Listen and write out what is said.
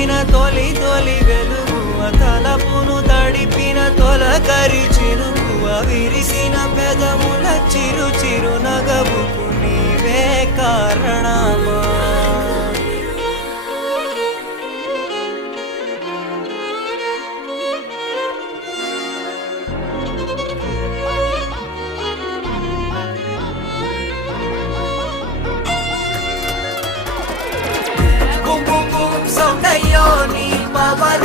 వెలిగిన తొలి తొలి వెలుగువ తలపును తడిపిన తొలకరి చినుకువ విరిసిన పెదముల చిరు చిరు నగవుకు నీవే కారణమా సౌందయ్యో నీ పవర్